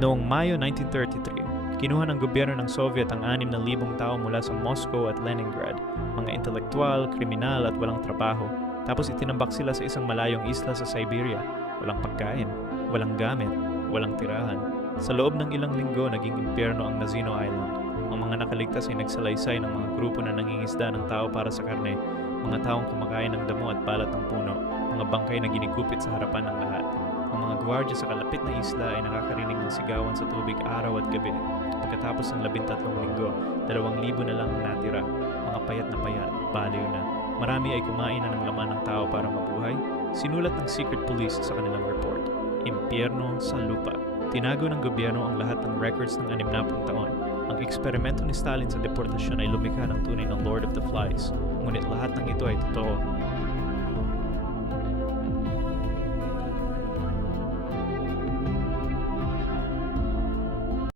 Noong Mayo 1933, kinuha ng gobyerno ng Soviet ang 6,000 tao mula sa Moscow at Leningrad, mga intelektual, kriminal at walang trabaho. Tapos itinambak sila sa isang malayong isla sa Siberia. Walang pagkain, walang gamit, walang tirahan. Sa loob ng ilang linggo, naging impyerno ang Nazino Island. Ang mga nakaligtas ay nagsalaysay ng mga grupo na nangingisda ng tao para sa karne, mga taong kumakain ng damo at balat ng puno, mga bangkay na ginigupit sa harapan ng lahat. Ang mga gwardiya sa kalapit na isla ay nakakarinig ng sigawan sa tubig araw at gabi. Pagkatapos ng 13 linggo, 2,000 na lang ang natira. Mga payat na payat, baliw na. Marami ay kumain na ng laman ng tao para mabuhay. Sinulat ng secret police sa kanilang report, Impyerno sa lupa. Tinago ng gobyerno ang lahat ng records ng 60 taon. Ang eksperimento ni Stalin sa deportasyon ay lumikha ng tunay na Lord of the Flies. Ngunit lahat ng ito ay totoo.